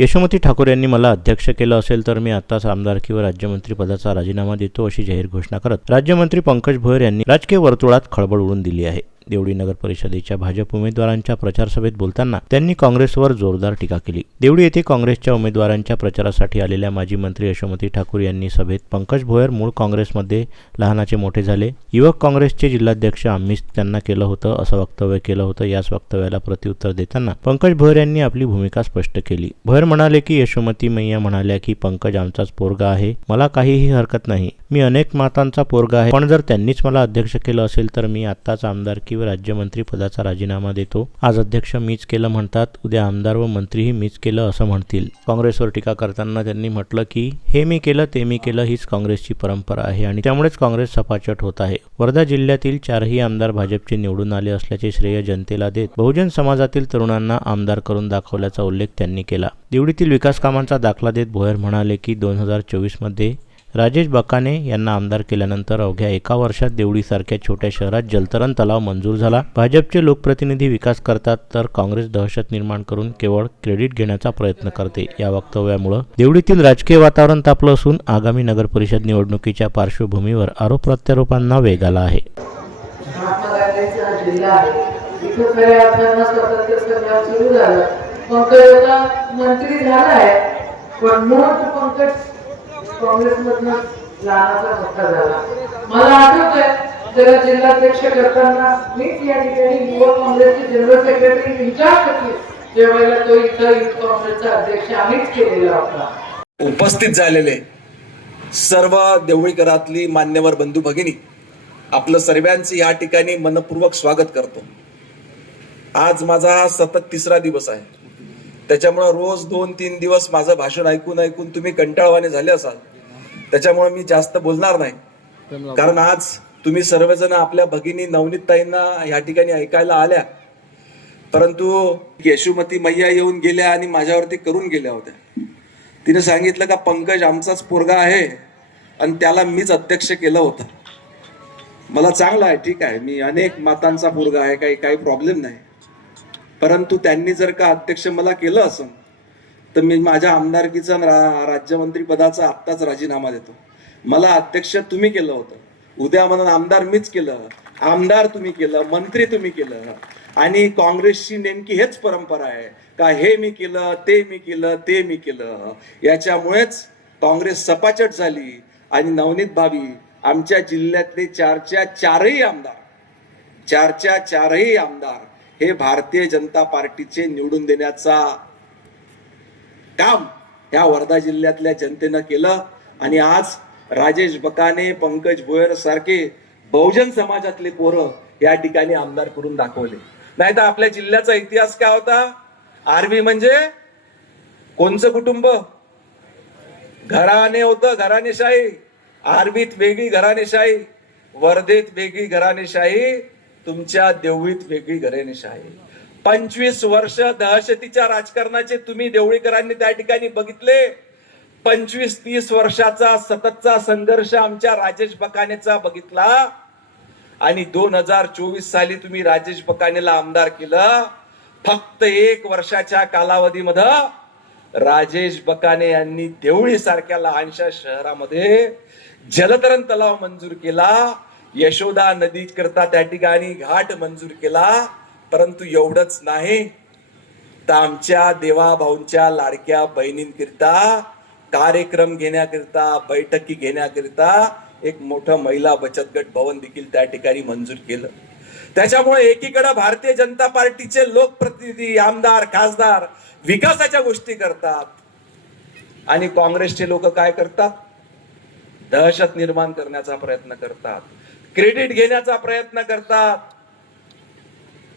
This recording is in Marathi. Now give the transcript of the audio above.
यशोमती ठाकूर यांनी मला अध्यक्ष केलं असेल तर मी आताच आमदारकी व राज्यमंत्री पदाचा राजीनामा देतो अशी जाहीर घोषणा करत राज्यमंत्री पंकज भोयर यांनी राजकीय वर्तुळात खळबळ उडून दिली आहे. देवडी नगर परिषदेच्या भाजप उमेदवारांच्या प्रचारसभेत बोलताना त्यांनी काँग्रेसवर जोरदार टीका केली. देवडी येथे काँग्रेसच्या उमेदवारांच्या प्रचारासाठी आलेल्या माजी मंत्री यशोमती ठाकूर यांनी सभेत पंकज भोयर मूळ काँग्रेसमध्ये लहानाचे मोठे झाले. युवक काँग्रेसचे जिल्हाध्यक्ष आम्हीच त्यांना केलं होतं असं वक्तव्य केलं होतं. याच वक्तव्याला प्रत्युत्तर देताना पंकज भोयर यांनी आपली भूमिका स्पष्ट केली. भोयर म्हणाले की यशोमती मैया म्हणाल्या की पंकज आमचाच पोरगा आहे. मला काहीही हरकत नाही. मी अनेक मातांचा पोरगा आहे. पण जर त्यांनीच मला अध्यक्ष केलं असेल तर मी आत्ताच आमदारकी व राज्यमंत्री पदाचा राजीनामा देतो. आज अध्यक्ष मीच केलं म्हणतात उद्या आमदार व मंत्रीही मीच केलं असं म्हणतील. काँग्रेसवर टीका करताना त्यांनी म्हटलं की हे मी केलं ते मी केलं हीच काँग्रेसची परंपरा आहे आणि त्यामुळेच काँग्रेस सपाचट होत आहे. वर्धा जिल्ह्यातील चारही आमदार भाजपचे निवडून आले असल्याचे श्रेय जनतेला देत बहुजन समाजातील तरुणांना आमदार करून दाखवल्याचा उल्लेख त्यांनी केला. दिवडीतील विकास कामांचा दाखला देत भोयर म्हणाले की दोन हजार चोवीसमध्ये राजेश बकाने यांना आमदार केल्यानंतर अवघ्या एका वर्षात देवडीसारख्या छोट्या शहरात जलतरण तलाव मंजूर झाला. भाजपचे लोकप्रतिनिधी विकास करतात तर काँग्रेस दहशत निर्माण करून केवळ क्रेडिट घेण्याचा प्रयत्न करते. या वक्तव्यामुळे देवडीतील राजकीय वातावरण तापलं असून आगामी नगर परिषद निवडणुकीच्या पार्श्वभूमीवर आरोप प्रत्यारोपांना वेग आला आहे. आहे पंकज आता मंत्री पण मूळ पंकज काँग्रेसमधनं लहानाचा मोठा झाला. मला आठवत आहे जरा जिल्हाध्यक्ष करताना मीच या ठिकाणी युवक काँग्रेसचे जनरल सेक्रेटरी विचार करते ज्यावेळेला तो इथं युथ काँग्रेसचा अध्यक्ष आम्हीच केलेला होता. उपस्थित झालेले सर्व देवळीकरातली मान्यवर बंधू भगिनी आपलं सर्वांचं या ठिकाणी मनपूर्वक स्वागत करतो. आज माझा हा सतत तिसरा दिवस आहे. त्याच्यामुळं रोज दोन तीन दिवस माझं भाषण ऐकून ऐकून तुम्ही कंटाळवाने झाले असाल. त्याच्यामुळे मी जास्त बोलणार नाही. कारण आज तुम्ही सर्वजण आपल्या भगिनी नवनीतताईंना या ठिकाणी ऐकायला आल्या. परंतु यशोमती मैया येऊन गेल्या आणि माझ्यावरती करून गेल्या होत्या. तिने सांगितलं का पंकज आमचाच पोरगा आहे आणि त्याला मीच अध्यक्ष केलं होतं. मला चांगलं आहे ठीक आहे. मी अनेक मातांचा पोरगा आहे काही काही प्रॉब्लेम नाही. परंतु त्यांनी जर का अध्यक्ष मला केलं असं तर मी माझ्या आमदारकीचा रा- राज्यमंत्री पदाचा आत्ताच राजीनामा देतो. मला अध्यक्ष तुम्ही केलं होतं. उद्या म्हणून आमदार मीच केलं. आमदार तुम्ही केलं मंत्री तुम्ही केलं. आणि काँग्रेसची नेमकी हेच परंपरा आहे का हे मी केलं ते मी केलं ते मी केलं. याच्यामुळेच काँग्रेस सपाचट झाली आणि नवनीत भावी आमच्या जिल्ह्यातले चारच्या चारही आमदार चारच्या चारही आमदार हे भारतीय जनता पार्टीचे निवडून देण्याचा काम या वर्धा जिल्ह्यातल्या जनतेनं केलं. आणि आज राजेश बकाने पंकज भोयर सारखे बहुजन समाजातले पोरं या ठिकाणी आमदार करून दाखवले. नाही तर आपल्या जिल्ह्याचा इतिहास काय होता? आर्मी म्हणजे कोणचं कुटुंब? घराणे होतं घराणेशाही आर्वीत वेगळी घराणेशाही वर्धेत वेगळी घराणेशाही तुमच्या देवळीत वेगळी घराणेशाही पंचवीस वर्ष दहशतीच्या राजकारणाचे तुम्ही देवळीकरांनी त्या ठिकाणी बघितले. पंचवीस तीस वर्षाचा सततचा संघर्ष आमच्या राजेश बकानेचा बघितला. आणि दोन हजार चोवीस साली तुम्ही राजेश बकानेला आमदार केलं. फक्त एक वर्षाच्या कालावधीमध्ये राजेश बकाने यांनी देवळी सारख्या लहानशा शहरामध्ये जलतरण तलाव मंजूर केला. यशोदा नदी करता त्या ठिकाणी घाट मंजूर केला. परंतु एवढंच नाही. तर आमच्या देवाभाऊंच्या लाडक्या बहिणींकरिता कार्यक्रम घेण्याकरिता बैठकी घेण्याकरिता एक मोठं महिला बचत गट भवन देखील त्या ठिकाणी मंजूर केलं. त्याच्यामुळे एकीकडे भारतीय जनता पार्टीचे लोकप्रतिनिधी आमदार खासदार विकासाच्या गोष्टी करतात. आणि काँग्रेसचे लोक काय करतात? दहशत निर्माण करण्याचा प्रयत्न करतात. क्रेडिट घेण्याचा प्रयत्न करतात.